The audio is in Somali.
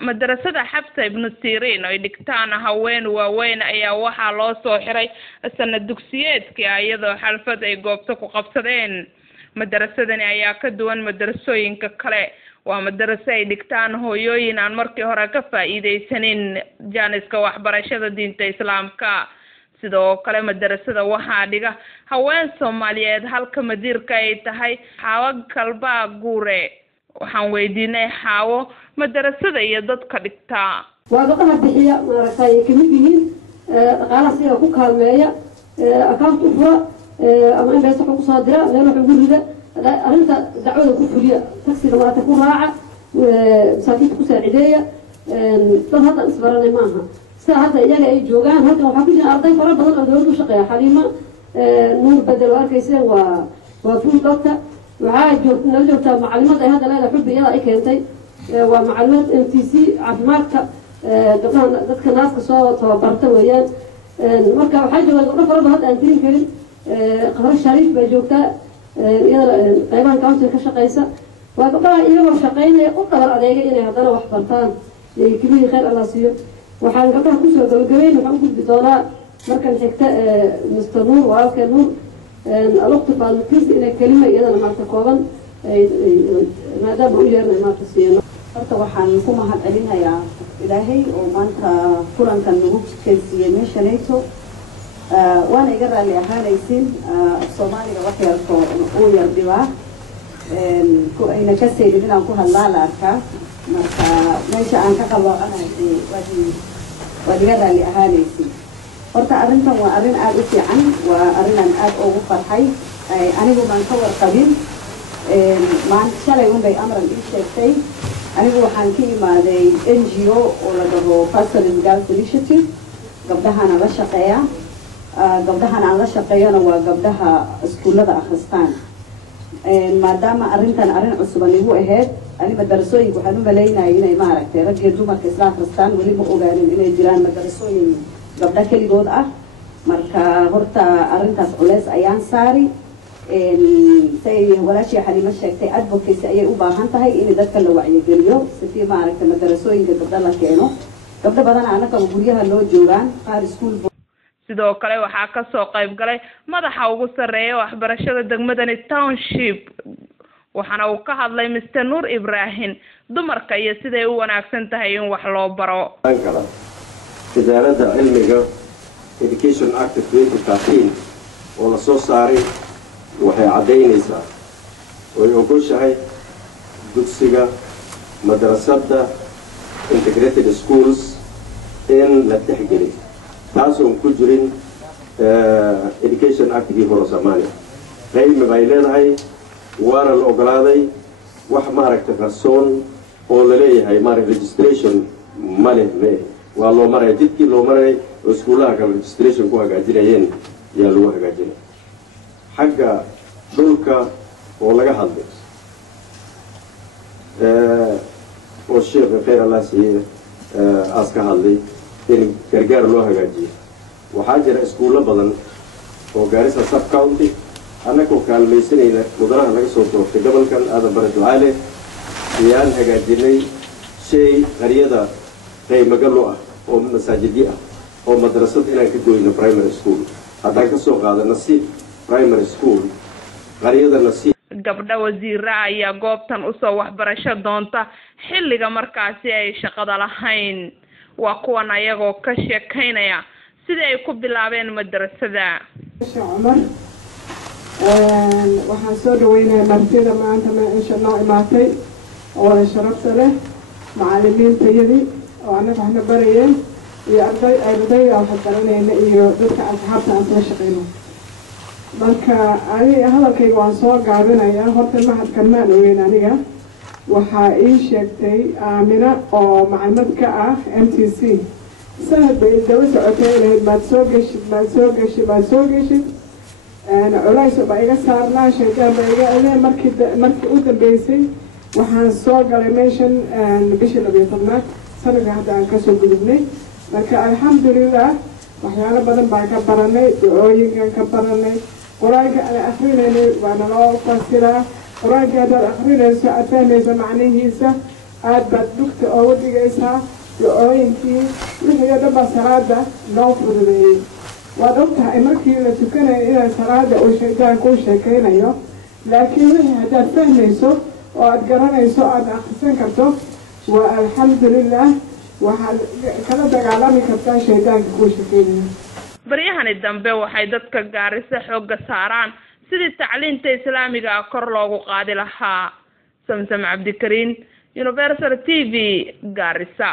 madrasada Xabsa ibn Sirin oo dhigtaan haween waaweyn ayaa waxaa loo soo xiray sanad dugsiyeedkii iyadoo xalfad ay goobta ku qabsadeen. Madrasadani ayaa ka duwan madrasooyinka kale. Waa madraso ay dhigtaan hooyooyin aan markii hore ka faa'iideysanin jaaniska waxbarashada diinta Islaamka. sidoo kale madrasada waxaa dhiga haween Soomaaliyeed halka madiirka ay tahay Xaawo Kalba Guure. waxaan weydiinay Xaawo madrasada iyo dadka dhigta. waa gabdhaha bixiya maaragtay kamid yihiin dhaqaalaha sida ku kaalmeeya account u fura ama inta soo ku soo dira meel wax ugu rida arinta dacwada ku fuliya taksiga marata ku raaca saafiid ku saacideeya dad hadda isbaranay maaha sida hadda iyaga ay joogaan halkan waxaa ku jira arday fara badan oo dawladdu shaqeeya Xaliima nuur bedel arkaysa waa full doctor waxaa joogtaa macallimada ay hadda leedahay xubbi iyada ay keentay waa macallimad MTC caafimaadka gabdhaha dadka naaska soo tababarta weeyaan marka waxaa jooga gabdho fara badan hadda aan tirin karin Qamar Shariif bay joogtaa iyada qaybahan council ka shaqeysa waa gabdhaha iyagoo shaqeynaya u dhabar adeega inay haddana wax bartaan kibir khayr Allah siiyo waxaan gabdhaha ku soo gabagabeyn waxaan ku gudbi doonaa markan xigta Mr. Nuur walaalka Nuur الوقت بعد كيف إلى كلمة إذا ما تقابل ما دام رؤية ما تصير. طبعاً كم هاد علينا يا إلهي وما أنت كلن كان نقول كيسية مش نيتو وأنا يقرأ لي أهل يسين الصومالي وحي القوة يردوا إن كسي لنا نكون الله لاركا ماشي أنا كقلوا أنا ودي يقرأ لي أهل يسين. horta arintan waa arin aad u fiican waa arin aan aad ugu farxay anigu baan ka warqabin maanta shalay unbay amran ii sheegtay anigu waxaan ka imaaday NGO oo la dhaho Pastoral Girls Initiative gabdhahan la shaqeeya gabdhahan aan la shaqeeyana waa gabdhaha iskuulada akhristaan maadaama arintan arin cusub anigu ahayd ani madrasooyinka waxaan u maleynayay inay maaragtay rag iyo dumarka isla akhristaan wali ma ogaanin inay jiraan madrasooyin gabdha kaligood ah marka horta arintaas culeys ayaan saari say walaashii Xaliima sheegtay advocacy ayay u baahan tahay in dadka la wacyigeliyo sidii maaragtay madrasooyinka gabdha la keeno gabdha badan anaka guryaha loo joogaan qaar iskuul sidoo kale waxaa ka soo qayb galay madaxa ugu sareeya waxbarashada degmadani township waxaana uu ka hadlay Mr. Nuur Ibrahim dumarka iyo siday u wanaagsan tahay in wax loo baro وزارة علمية Education Act 2013 ولا soo saaray waxay cadeynaysaa oo ay ogoshahay dugsiga madrasada integrated schools in la tixgeliyo taasoo ku jirin Education Act kii hore Soomaaliya qayb ay leedahay waana la ogolaaday wax maaragtay qarsoon oo la leeyahay registration male waa loo maray jidkii loo maray iskuulaha kala registration ku hagaajinayeen yaa lagu hagaajinay xagga dhulka oo laga hadlay oo sheekh khayr Allah siiye aska hadlay in gargaar loo hagaajiyo waxaa jira iskuulo badan oo Garissa sub county anako kaalmaysanayna mudanaha laga soo doortay gobolkan aadan bare ducaale yaan hagaajinay shay qariyada qaymagalo ah oo masaajidii ah oo madrasad inaan ka gooyno primary school haddaan ka soo qaado nasiib primary school qariyada nasiib gabdha wasiira ayaa goobtan u soo waxbarasho doonta xilliga markaasi ay shaqada lahayn waa kuwan ayagoo ka sheekaynaya sidii ay ku bilaabeen madrasada Umar waxaan soo dhaweynayaa martida maanta insha Allah imaatay oo sharaf leh macallimiintayadii وأنا فهنا بريء يا أرضي أو حتى أنا إيو ذلك أصحابنا أنت شقينا بلك أنا هذا كي وانصور قابلنا يا هرت المحد كمان وين أنا وحائي شكتي آمنة أو معلمات كأخ MTC سهل بيدوس أوكي ما تسوقش أنا علاش بقى صارنا شيء أنا مركي قدام بيسي وحن صور قلميشن بيشل بيطلع سنة هذا عن كسر قلبني لكن الحمد لله وحيانا بدن بعك براني دعوين كان كبراني قرأك على آخرين وأنا لا أقصر قرأك هذا الآخرين سأتاني زمعني هيسا aad baad dhugta ooga dhigaysaa ducooyinkii wixii oo dhan baa salaada noo fududeeyey waad ogtahay markii la tukanayo inay salaada uu shaydaan kuu sheekaynayo laakiin wixii haddaad fahmayso oo aad garanayso aad akhrisan karto waa alxamdulilah waxaad kala dagaalami kartaa shaydaanka kuu sheekaynayo baryahani dambe waxay dadka Gaarisa xoogga saaraan sidii tacliinta islaamiga ah kor loogu qaadi lahaa. Samsam Cabdikariin, Universal TV, Gaarisa.